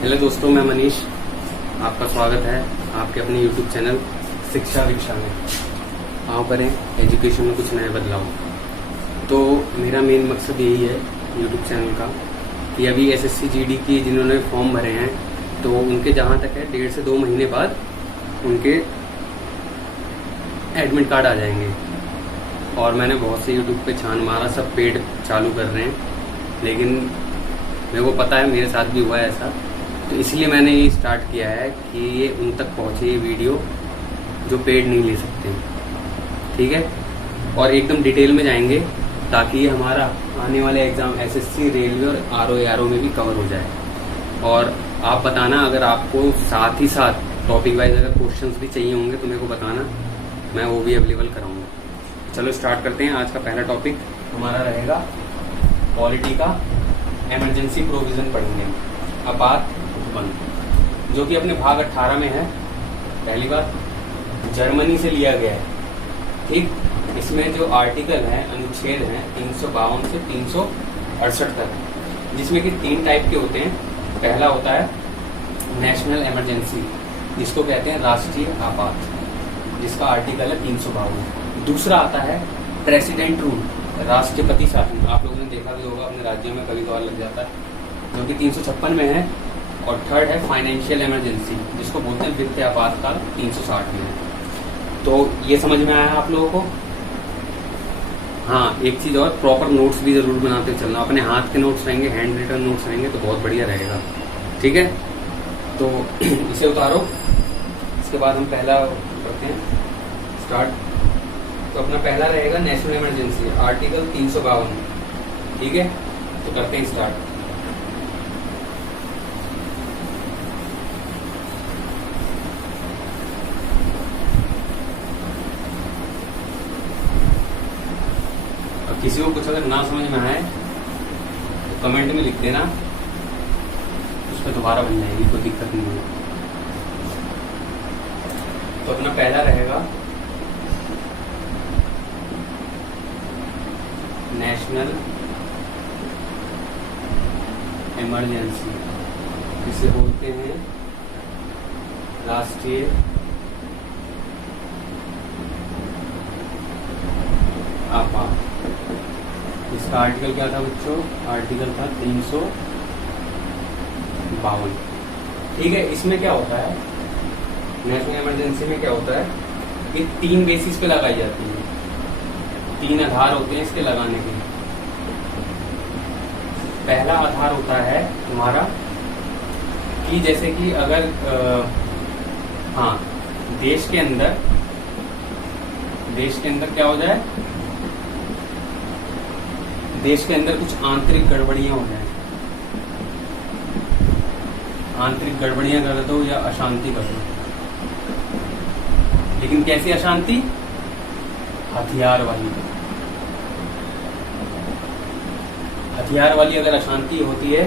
Hello दोस्तों, मैं मनीष। आपका स्वागत है आपके अपने YouTube चैनल शिक्षा दीक्षा में। आओ करें एजुकेशन में कुछ नए बदलाव। तो मेरा मेन मकसद यही है YouTube चैनल का कि अभी SSC GD की जिन्होंने फॉर्म भरे हैं तो उनके जहाँ तक है 1.5 से 2 महीने बाद उनके एडमिट कार्ड आ जाएंगे। और मैंने बहुत से YouTube पे छान मारा, सब पेड चालू कर रहे हैं, लेकिन मेरे को पता है मेरे साथ भी हुआ है ऐसा। तो इसलिए मैंने ये स्टार्ट किया है कि ये उन तक पहुँचे ये वीडियो जो पेड नहीं ले सकते, ठीक है। और एकदम डिटेल में जाएंगे ताकि ये हमारा आने वाले एग्जाम SSC, रेलवे और RO में भी कवर हो जाए। और आप बताना अगर आपको साथ ही साथ टॉपिक वाइज अगर क्वेश्चंस भी चाहिए होंगे तो मेरे को बताना, मैं वो भी अवेलेबल कराऊंगा। चलो स्टार्ट करते हैं। आज का पहला टॉपिक हमारा रहेगा पॉलिटी का इमरजेंसी प्रोविजन पढ़ेंगे, आपात उपबंध, जो कि अपने भाग 18 में है। पहली बात जर्मनी से लिया गया है, ठीक। इसमें जो आर्टिकल है, अनुच्छेद हैं 352 से 368 तक, जिसमें कि 3 टाइप के होते हैं। पहला होता है नेशनल इमरजेंसी, जिसको कहते हैं राष्ट्रीय आपात, जिसका आर्टिकल है 352। दूसरा आता है प्रेसिडेंट रूल, राष्ट्रपति शासन। आप लोगों ने देखा भी होगा अपने राज्यों में कभी कभार लग जाता है, जो कि 356 में है। और थर्ड है फाइनेंशियल इमरजेंसी, जिसको बोलते हैं वित्तीय आपातकाल, 360 में है। तो ये समझ में आया आप लोगों को? हाँ, एक चीज और, प्रॉपर नोट्स भी जरूर बनाते चलना। अपने हाथ के नोट्स रहेंगे, हैंड रिटन नोट्स रहेंगे तो बहुत बढ़िया रहेगा, ठीक है। तो इसे उतारो, इसके बाद हम पहला करते हैं स्टार्ट। तो अपना पहला रहेगा नेशनल इमरजेंसी, आर्टिकल 352, ठीक है। तो करते हैं स्टार्ट। अब किसी को कुछ अगर ना समझ में आए तो कमेंट में लिख देना, उस पर दोबारा बन जाएगी, कोई दिक्कत नहीं है। तो अपना पहला रहेगा नेशनल इमरजेंसी, जिसे बोलते हैं राष्ट्रीय आपात। इसका आर्टिकल क्या था बच्चों? आर्टिकल था 352, ठीक है। इसमें क्या होता है, नेशनल इमरजेंसी में क्या होता है कि 3 बेसिस पे लगाई जाती है, 3 आधार होते हैं इसके लगाने के। पहला आधार होता है तुम्हारा कि जैसे कि अगर देश के अंदर क्या हो जाए, देश के अंदर कुछ आंतरिक गड़बड़ियां हो जाए, आंतरिक गड़बड़ियां कर दो या अशांति कर दो। लेकिन कैसी अशांति? हथियार वाली। हथियार वाली अगर अशांति होती है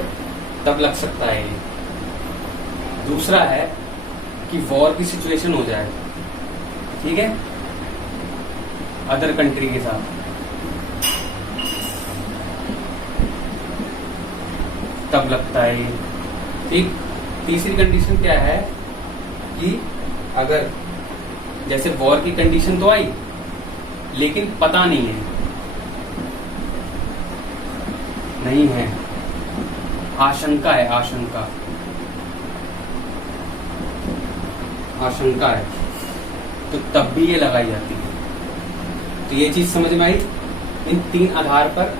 तब लग सकता है ये। दूसरा है कि वॉर की सिचुएशन हो जाए, ठीक है, अदर कंट्री के साथ, तब लगता है ये, ठीक। तीसरी कंडीशन क्या है कि अगर जैसे वॉर की कंडीशन तो आई लेकिन पता नहीं है, आशंका है, आशंका है, तो तब भी ये लगाई जाती है। तो ये चीज समझ में आई। इन 3 आधार पर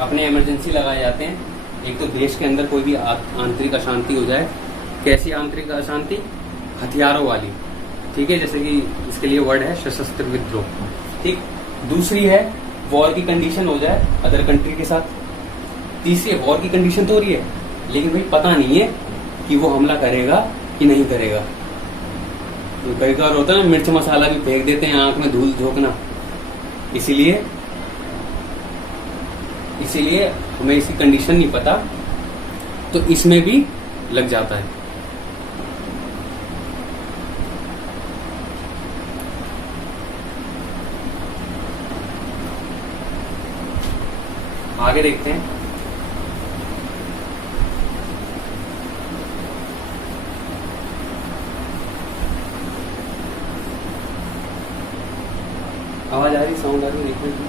अपने इमरजेंसी लगाए जाते हैं। एक तो देश के अंदर कोई भी आंतरिक अशांति हो जाए। कैसी आंतरिक अशांति? हथियारों वाली, ठीक है। जैसे कि इसके लिए वर्ड है सशस्त्र विद्रोह, ठीक। दूसरी है वॉर की कंडीशन हो जाए अदर कंट्री के साथ। तीसरी है वॉर की कंडीशन तो हो रही है लेकिन भाई पता नहीं है कि वो हमला करेगा कि नहीं करेगा। तो कई बार होता है ना, मिर्च मसाला भी फेंक देते हैं, आंख में धूल झोंकना। इसीलिए हमें इसकी कंडीशन नहीं पता, तो इसमें भी लग जाता है। आगे देखते हैं। रही साउंड आ रही देखने की।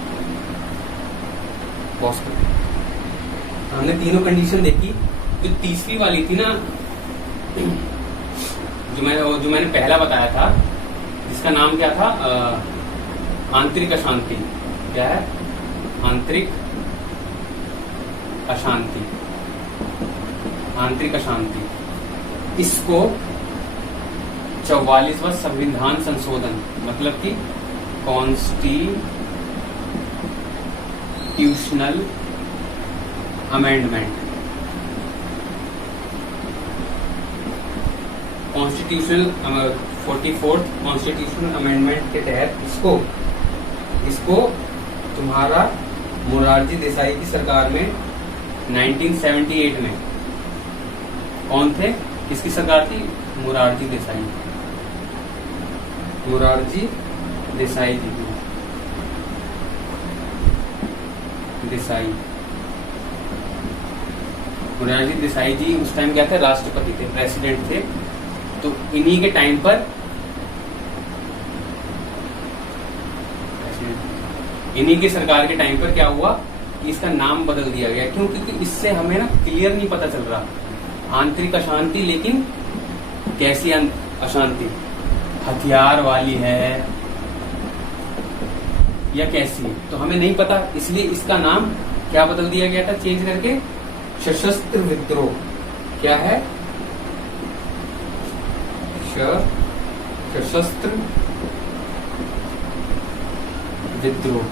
पॉज कर। हमने तीनों कंडीशन देखी। जो तीसरी वाली थी ना, जो मैंने पहला बताया था, जिसका नाम क्या था, आंतरिक अशांति। क्या है? आंतरिक अशांति। आंतरिक अशांति, इसको 44वां संविधान संशोधन, मतलब कि constitutional amendment, constitutional 44th constitutional amendment के तहत इसको तुम्हारा मोरारजी देसाई की सरकार में 1978 में, कौन थे, किसकी सरकार थी? मोरारजी देसाई जी थी। मोरारजी देसाई जी उस टाइम क्या थे? राष्ट्रपति थे, प्रेसिडेंट थे। तो इन्हीं के टाइम पर, इन्हीं की सरकार के टाइम पर क्या हुआ कि इसका नाम बदल दिया गया। क्यों? क्योंकि इससे हमें ना क्लियर नहीं पता चल रहा। आंतरिक अशांति, लेकिन कैसी अशांति? हथियार वाली है या कैसी? तो हमें नहीं पता, इसलिए इसका नाम क्या बदल दिया गया था, चेंज करके सशस्त्र विद्रोह। क्या है? सशस्त्र विद्रोह।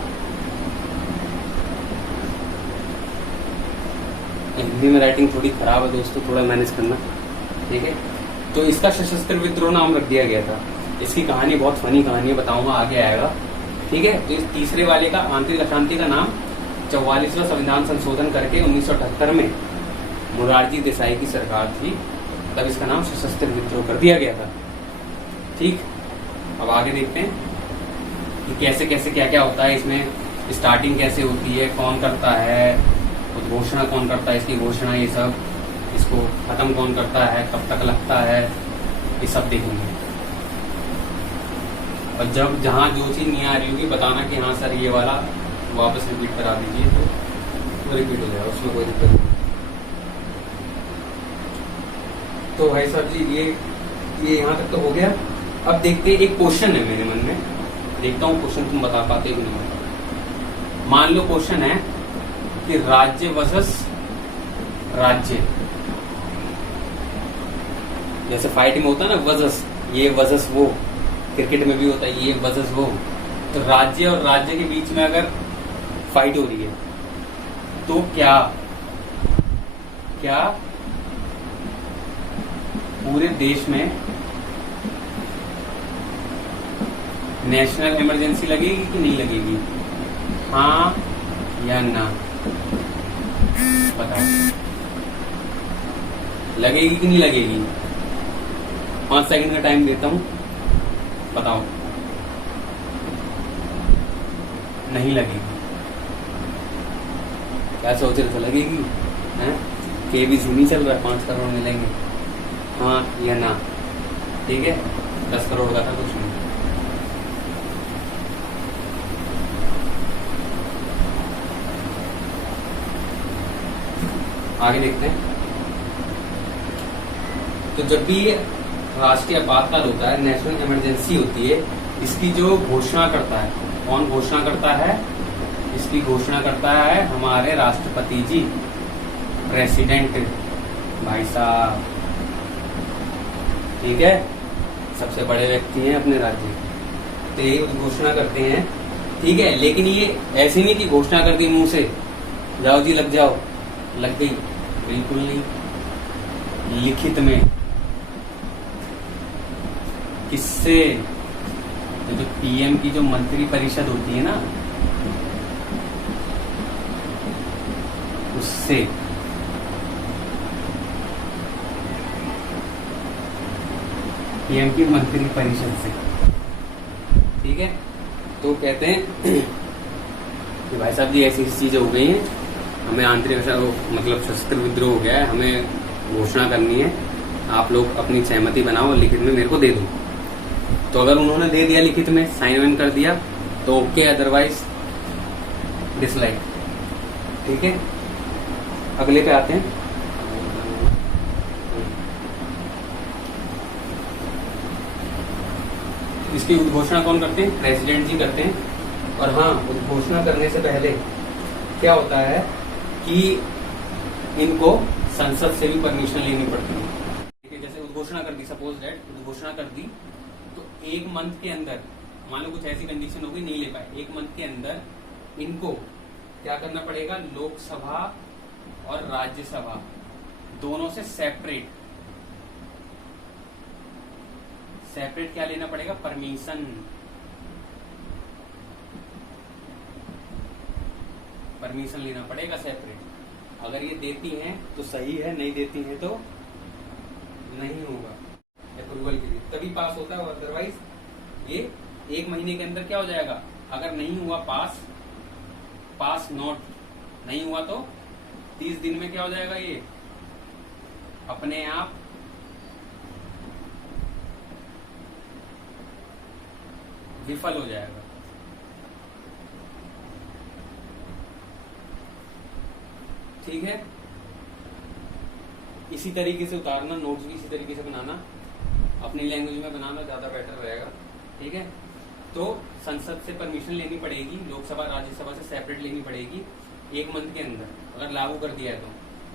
हिंदी में राइटिंग थोड़ी खराब है दोस्तों, थोड़ा मैनेज करना, ठीक है। तो इसका सशस्त्र विद्रोह नाम रख दिया गया था। इसकी कहानी बहुत फनी कहानी है, बताऊंगा, आगे आएगा, ठीक है। तो इस तीसरे वाले का, आंतरिक अशांति का नाम 44वां संविधान संशोधन करके 1978 में मोरारजी देसाई की सरकार थी, तब इसका नाम सशस्त्र विद्रोह कर दिया गया था, ठीक। अब आगे देखते हैं कि कैसे कैसे क्या क्या होता है इसमें, स्टार्टिंग कैसे होती है, कौन करता है, उद्घोषणा कौन करता है, इसकी घोषणा, ये सब, इसको खत्म कौन करता है, कब तक लगता है, ये सब देखेंगे। और जब जहां जो चीज नहीं आ रही होगी बताना कि हाँ सर ये वाला वापस रिपीट करा दीजिए, तो रिपीट हो जाएगा, उसमें कोई दिक्कत नहीं। तो भाई साहब जी ये यहाँ तक तो हो गया। अब देखते हैं, एक क्वेश्चन है मेरे मन में, देखता हूँ क्वेश्चन तुम बता पाते हो कि नहीं बता। मान लो क्वेश्चन है कि राज्य वर्सेस राज्य, जैसे फाइटिंग होता है ना, वर्सेस ये वर्सेस वो, क्रिकेट में भी होता है ये वर्सेस वो। तो राज्य और राज्य के बीच में अगर फाइट हो रही है तो क्या पूरे देश में नेशनल इमरजेंसी लगेगी कि नहीं लगेगी? हाँ या ना बताओ, लगेगी कि नहीं लगेगी? 5 सेकंड का टाइम देता हूं, बताओ। नहीं लगेगी। क्या सोच रहे थे, लगेगी? हैं? केबीसी नहीं चल रहा है, 5 करोड़ मिलेंगे, हाँ या ना? ठीक है, 10 करोड़ का था, कुछ नहीं। आगे देखते हैं। तो जब भी राष्ट्रीय आपातकाल होता है, नेशनल इमरजेंसी होती है, इसकी जो घोषणा करता है, कौन घोषणा करता है? इसकी घोषणा करता है हमारे राष्ट्रपति जी, प्रेसिडेंट भाई साहब, ठीक है, सबसे बड़े व्यक्ति हैं अपने राज्य, तो ये घोषणा करते हैं, ठीक है। लेकिन ये ऐसे नहीं कि घोषणा कर दी मुंह से, जाओ जी लग जाओ, लग गई, बिल्कुल नहीं। लिखित में, किससे? जो पीएम की जो मंत्री परिषद होती है ना, उससे। पीएम की मंत्री परिषद से, ठीक है। तो कहते हैं कि भाई साहब जी ऐसी चीजें हो गई हैं, हमें आंतरिक मतलब सशस्त्र विद्रोह हो गया है, हमें घोषणा करनी है, आप लोग अपनी सहमति बनाओ, लिखित में मेरे को दे दो। तो अगर उन्होंने दे दिया, लिखित में साइन वाइन कर दिया, तो ओके, अदरवाइज डिसलाइक। ठीक है, अगले पे आते हैं। इसकी उद्घोषणा कौन करते हैं? प्रेसिडेंट जी करते हैं। और हाँ, उद्घोषणा करने से पहले क्या होता है कि इनको संसद से भी परमिशन लेनी पड़ती है। ठीक है, जैसे उद्घोषणा कर दी, सपोज दैट उद्घोषणा कर दी, तो 1 मंथ के अंदर, मान लो कुछ ऐसी कंडीशन होगी नहीं ले पाए, 1 मंथ के अंदर इनको क्या करना पड़ेगा? लोकसभा और राज्यसभा दोनों से सेपरेट क्या लेना पड़ेगा? परमिशन लेना पड़ेगा सेपरेट। अगर ये देती हैं तो सही है, नहीं देती हैं तो नहीं होगा अप्रूवल के लिए, तभी पास होता है। अदरवाइज ये 1 महीने के अंदर क्या हो जाएगा? अगर नहीं हुआ पास नोट नहीं हुआ तो 30 दिन में क्या हो जाएगा? ये अपने आप विफल हो जाएगा। ठीक है, इसी तरीके से उतारना, नोट्स भी इसी तरीके से बनाना, अपनी लैंग्वेज में बनाना ज्यादा बेटर रहेगा। ठीक है, तो संसद से परमिशन लेनी पड़ेगी, लोकसभा राज्यसभा से सेपरेट लेनी पड़ेगी 1 मंथ के अंदर, अगर लागू कर दिया है तो।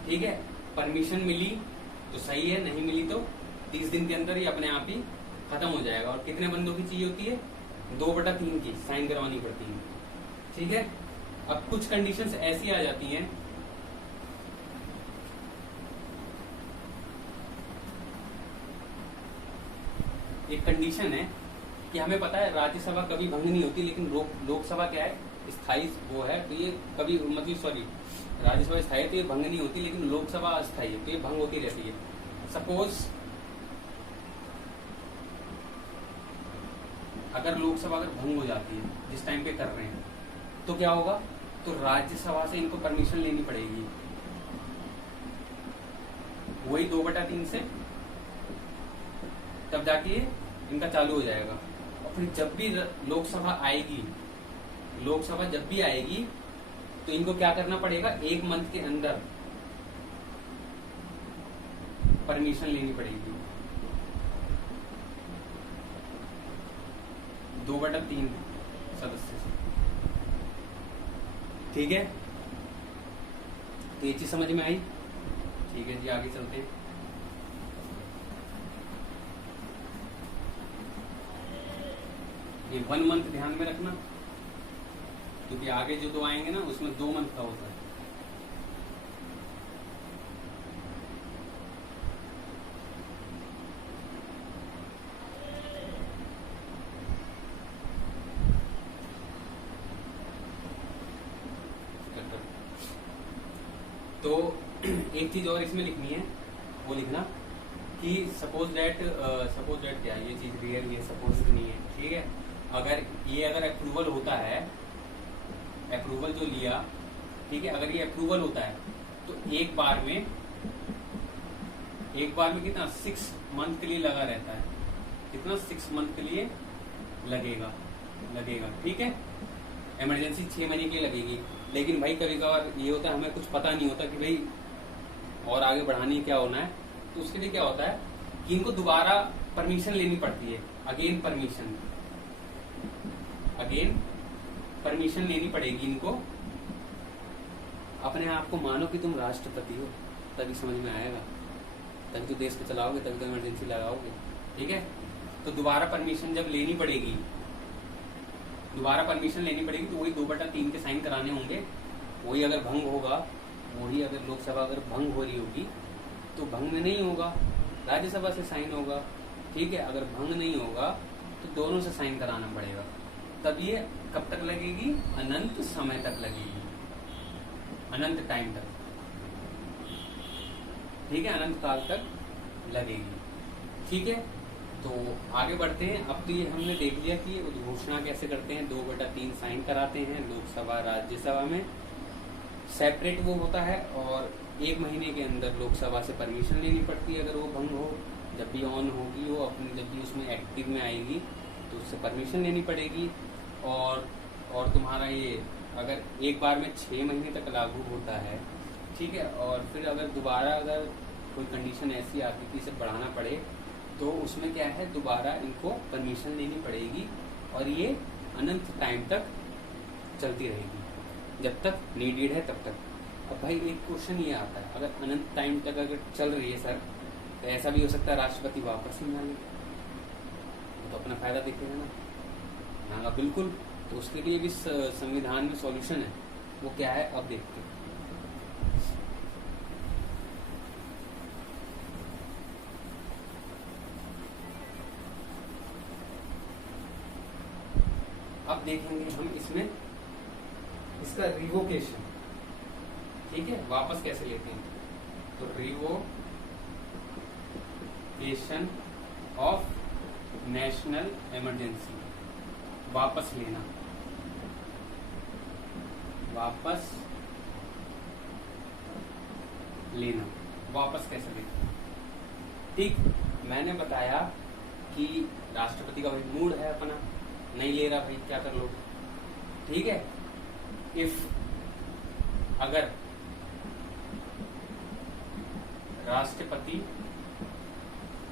ठीक है, परमिशन मिली तो सही है, नहीं मिली तो 30 दिन के अंदर ये अपने आप ही खत्म हो जाएगा। और कितने बंदों की चाहिए होती है? 2/3 की साइन करवानी पड़ती है। ठीक है, अब कुछ कंडीशंस ऐसी आ जाती हैं, एक कंडीशन है कि हमें पता है राज्यसभा कभी भंग नहीं होती, लेकिन लोकसभा क्या है? स्थायी वो है, तो ये कभी राज्यसभा स्थायी है तो ये भंग नहीं होती, लेकिन लोकसभा अस्थायी है तो ये भंग होती रहती है। सपोज अगर लोकसभा अगर भंग हो जाती है जिस टाइम पे कर रहे हैं, तो क्या होगा? तो राज्यसभा से इनको परमिशन लेनी पड़ेगी, वही 2/3 से, तब जाके इनका चालू हो जाएगा। और फिर जब भी लोकसभा जब भी आएगी तो इनको क्या करना पड़ेगा? 1 मंथ के अंदर परमिशन लेनी पड़ेगी 2/3 सदस्य से। ठीक है, तो ये चीज समझ में आई? ठीक है जी, आगे चलते हैं। ये 1 मंथ ध्यान में रखना, क्योंकि आगे जो 2 आएंगे ना उसमें 2 मंथ का होता है। तो एक चीज और इसमें लिखनी है, वो लिखना कि सपोज दैट क्या ये चीज रियल है, सपोज नहीं है। ठीक है, अगर अप्रूवल होता है, अप्रूवल जो लिया, ठीक है, अगर ये अप्रूवल होता है तो एक बार में कितना 6 मंथ के लिए लगा रहता है, कितना 6 मंथ के लिए लगेगा। ठीक है, इमरजेंसी 6 महीने के लिए लगेगी। लेकिन भाई कभी कभार ये होता है, हमें कुछ पता नहीं होता कि भाई और आगे बढ़ानी क्या होना है, तो उसके लिए क्या होता है कि इनको दोबारा परमिशन लेनी पड़ती है, अगेन परमिशन लेनी पड़ेगी इनको। अपने आप को मानो कि तुम राष्ट्रपति हो, तभी समझ में आएगा, तभी तो देश को चलाओगे, तभी तो इमरजेंसी लगाओगे। ठीक है, तो दोबारा परमिशन जब लेनी पड़ेगी, तो वही 2/3 के साइन कराने होंगे। वही अगर भंग होगा, अगर लोकसभा अगर भंग हो रही होगी तो भंग में नहीं होगा, राज्यसभा से साइन होगा। ठीक है, अगर भंग नहीं होगा तो दोनों से साइन कराना पड़ेगा। तब ये कब तक लगेगी? अनंत समय तक लगेगी, अनंत टाइम तक। ठीक है, अनंत काल तक लगेगी। ठीक है, तो आगे बढ़ते हैं। अब तो ये हमने देख लिया कि उद्घोषणा कैसे करते हैं, 2/3 साइन कराते हैं लोकसभा राज्यसभा में, सेपरेट वो होता है। और 1 महीने के अंदर लोकसभा से परमिशन लेनी पड़ती है, अगर वो भंग हो, जब भी ऑन होगी वो अपनी, जब भी उसमें एक्टिव में आएगी तो उससे परमिशन लेनी पड़ेगी। और और तुम्हारा ये अगर एक बार में 6 महीने तक लागू होता है, ठीक है, और फिर अगर दोबारा अगर कोई कंडीशन ऐसी आती है कि इसे बढ़ाना पड़े, तो उसमें क्या है, दोबारा इनको परमिशन लेनी पड़ेगी और ये अनंत टाइम तक चलती रहेगी, जब तक नीडेड है तब तक। अब भाई एक क्वेश्चन ये आता है, अगर अनंत टाइम तक अगर चल रही है सर, तो ऐसा भी हो सकता है राष्ट्रपति वापस ही ना ले, तो अपना फायदा देखेगा ना। हाँ बिल्कुल। तो उसके लिए भी संविधान में सॉल्यूशन है, वो क्या है अब देखते हैं। अब देखेंगे हम इसमें इसका रिवोकेशन, ठीक है, वापस कैसे लेते हैं। तो रिवोकेशन ऑफ नेशनल इमरजेंसी, वापस लेना, वापस लेना, वापस कैसे लेना। ठीक, मैंने बताया कि राष्ट्रपति का भाई मूड है अपना, नहीं ले रहा भाई, क्या कर लो, ठीक है। इफ अगर राष्ट्रपति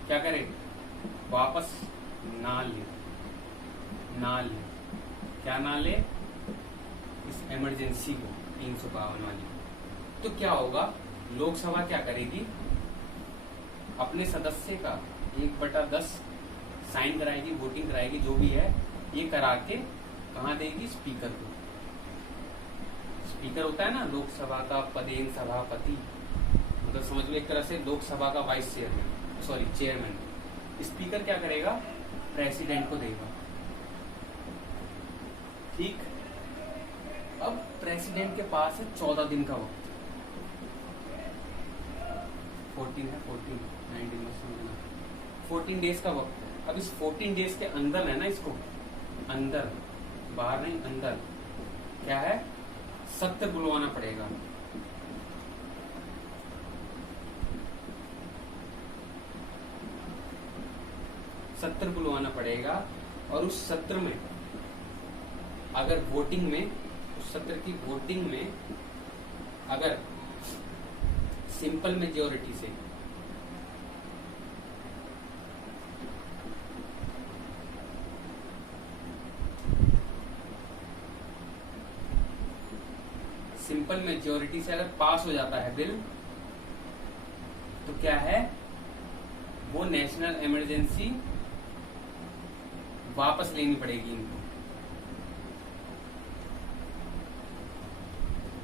क्या करे, वापस ना ले, क्या ना ले, इस इमरजेंसी को 352 वाली, तो क्या होगा, लोकसभा क्या करेगी, अपने सदस्य का 1/10 साइन कराएगी, वोटिंग कराएगी, जो भी है ये करा के कहाँ देगी, स्पीकर को। स्पीकर होता है ना लोकसभा का पदेन सभापति, मतलब समझ लो एक तरह से लोकसभा का vice chairman, sorry chairman. Speaker क्या करेगा, प्रेसिडेंट को देगा, ठीक। अब प्रेसिडेंट के पास है 14 दिन का वक्त, 14 है, 14 डेज का वक्त है। अब इस 14 डेज के अंदर है ना, इसको अंदर, बाहर नहीं, अंदर क्या है, सत्र बुलवाना पड़ेगा। सत्र बुलवाना पड़ेगा, और उस सत्र में अगर वोटिंग में, उस सत्र की वोटिंग में अगर सिंपल मेजॉरिटी से अगर पास हो जाता है बिल, तो क्या है, वो नेशनल इमरजेंसी वापस लेनी पड़ेगी इनको,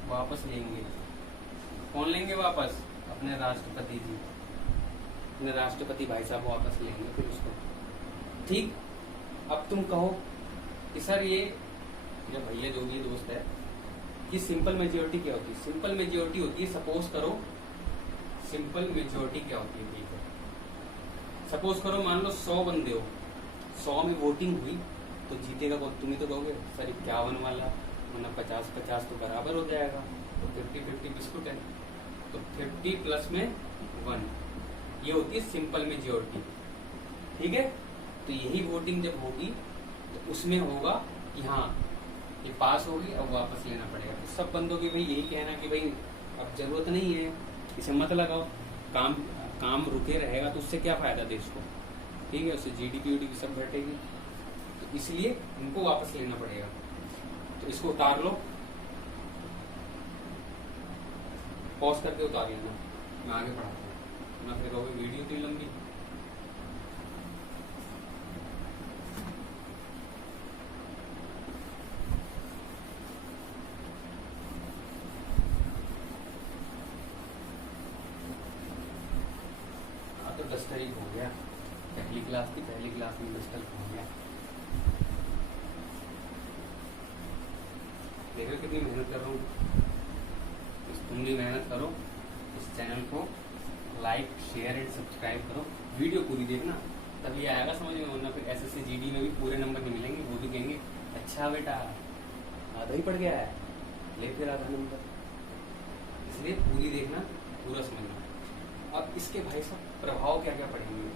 वापस लेंगे। कौन लेंगे वापस, अपने राष्ट्रपति जी, अपने राष्ट्रपति भाई साहब वापस लेंगे फिर उसको, ठीक। अब तुम कहो कि सर ये भैया जो भी दोस्त है कि सिंपल मेजोरिटी क्या होती है। सिंपल मेजोरिटी होती है, सपोज करो सिंपल मेजोरिटी क्या होती है, ठीक है, सपोज करो मान लो 100 बंदे हो, 100 में वोटिंग हुई, तो जीतेगा कौन, तुम ही तो कहोगे सर 51 वाला, वरना 50-50 तो बराबर हो जाएगा, तो 50-50 बिस्कुट है, तो 50 प्लस में 1, ये होती है सिंपल मेजोरिटी, ठीक है। तो यही वोटिंग जब होगी तो उसमें होगा कि हाँ ये पास होगी, अब वापस लेना पड़ेगा। तो सब बंदों की भाई यही कहना कि भाई अब जरूरत नहीं है, इसे मत लगाओ, काम रुके रहेगा तो उससे क्या फायदा देश को, ठीक है, उससे जीडीपी सब घटेगी, तो इसलिए इनको वापस लेना पड़ेगा। तो इसको उतार लो, पॉज करके उतार लेना, मैं आगे पढ़ाता हूँ, मैं फिर कहोगे वीडियो इतनी लंबी। तो डस्टर ही हो गया, पहली क्लास में डस्टर हो गया। देखो कितनी मेहनत कर रहा हूँ, तुम भी मेहनत करो, इस चैनल को लाइक शेयर एंड सब्सक्राइब करो, वीडियो पूरी देखना तभी आएगा समझ में, वरना फिर SSC GD में भी पूरे नंबर नहीं मिलेंगे, वो भी कहेंगे अच्छा बेटा आधा ही पड़ गया है, ले फिर आधा नंबर। इसलिए पूरी देखना, पूरा समझना। अब इसके भाई साहब प्रभाव क्या क्या पड़ेंगे,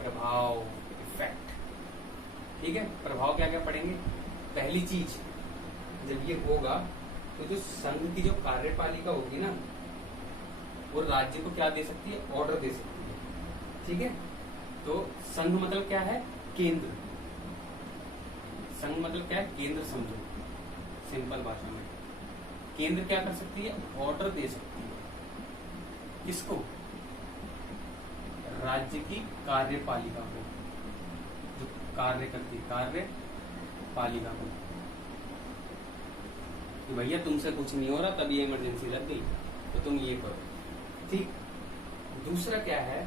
प्रभाव, इफेक्ट, ठीक है, प्रभाव क्या क्या पड़ेंगे। पहली चीज जब ये होगा तो जो संघ की जो कार्यपालिका होगी ना, वो राज्य को क्या दे सकती है, ऑर्डर दे सकती है। ठीक है, तो संघ मतलब क्या है, केंद्र। संघ मतलब क्या है, केंद्र समझो सिंपल भाषा में। केंद्र क्या कर सकती है, ऑर्डर दे सकती है। किसको, राज्य की कार्यपालिका को, जो कार्य करती है, कार्यपालिका को, कि भैया तुमसे कुछ नहीं हो रहा, तब ये इमरजेंसी लग गई तो तुम ये करो। ठीक। दूसरा क्या है,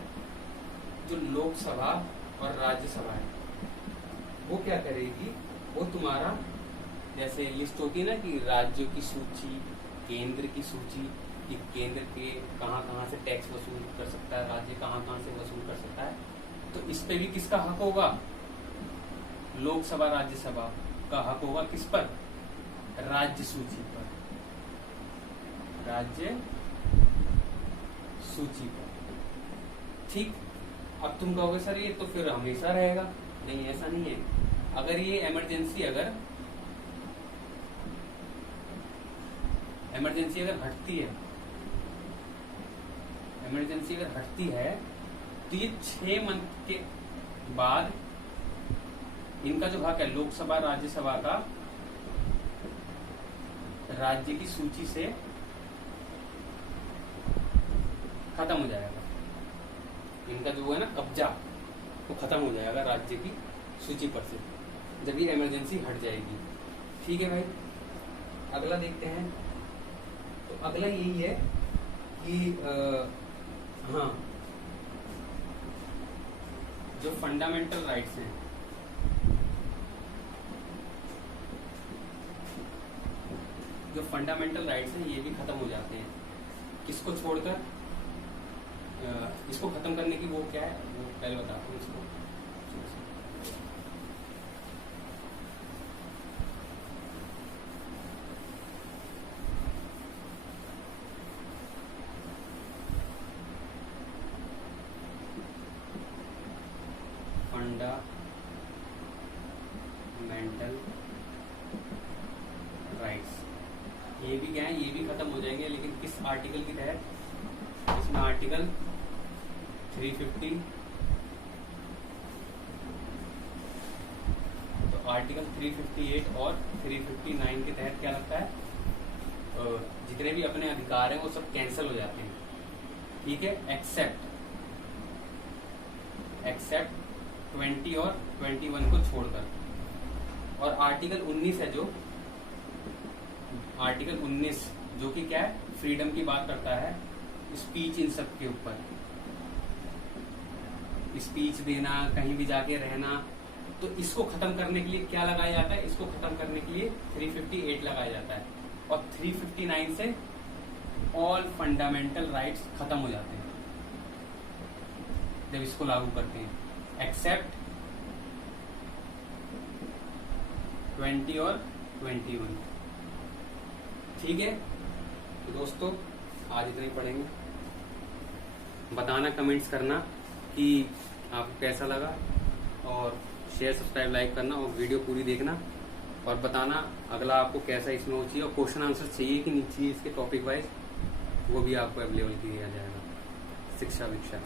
जो लोकसभा और राज्यसभा है वो क्या करेगी, वो तुम्हारा जैसे लिस्ट होती है ना कि राज्यों की सूची, केंद्र की सूची, कि केंद्र के कहाँ कहाँ से टैक्स वसूल कर सकता है, राज्य कहाँ कहाँ से वसूल कर सकता है, तो इस पे भी किसका हक होगा, लोकसभा राज्यसभा का हक होगा। किस पर, राज्य सूची पर, राज्य सूची पर। ठीक। अब तुम कहोगे सर ये तो फिर हमेशा रहेगा, नहीं ऐसा नहीं है। अगर ये इमरजेंसी अगर हटती है, इमरजेंसी अगर हटती है तो ये 6 मंथ के बाद इनका जो हक है लोकसभा राज्यसभा का, राज्य की सूची से खत्म हो जाएगा। इनका जो है ना कब्जा, वो खत्म हो जाएगा राज्य की सूची पर से, जब ये इमरजेंसी हट जाएगी। ठीक है भाई, अगला देखते हैं। तो अगला यही है कि हाँ, जो फंडामेंटल राइट्स हैं, जो फंडामेंटल राइट्स हैं ये भी खत्म हो जाते हैं। किसको छोड़कर, इसको खत्म करने की वो क्या है, वो पहले बताता हूँ इसको। फंडामेंटल राइट्स ये भी क्या है, ये भी खत्म हो जाएंगे, लेकिन किस आर्टिकल के तहत, इसमें आर्टिकल 350, तो आर्टिकल 358 और 359 के तहत क्या लगता है, जितने भी अपने अधिकार हैं वो सब कैंसिल हो जाते हैं। ठीक है, एक्सेप्ट 20 और 21 को छोड़कर। और आर्टिकल 19 है, जो आर्टिकल 19 जो कि क्या है, फ्रीडम की बात करता है, स्पीच इन सब के ऊपर, स्पीच देना, कहीं भी जाके रहना, तो इसको खत्म करने के लिए क्या लगाया जाता है, इसको खत्म करने के लिए 358 लगाया जाता है। और 359 से ऑल फंडामेंटल राइट्स खत्म हो जाते हैं जब इसको लागू करते हैं, एक्सेप्ट 20 और 21। ठीक है, तो दोस्तों आज इतना ही पढ़ेंगे। बताना, कमेंट्स करना कि आपको कैसा लगा, और शेयर, सब्सक्राइब, लाइक करना, और वीडियो पूरी देखना, और बताना अगला आपको कैसा इसमें हो चाहिए, और क्वेश्चन आंसर चाहिए कि नहीं चाहिए इसके टॉपिक वाइज, वो भी आपको अवेलेबल किया जाएगा। शिक्षा भिक्षा।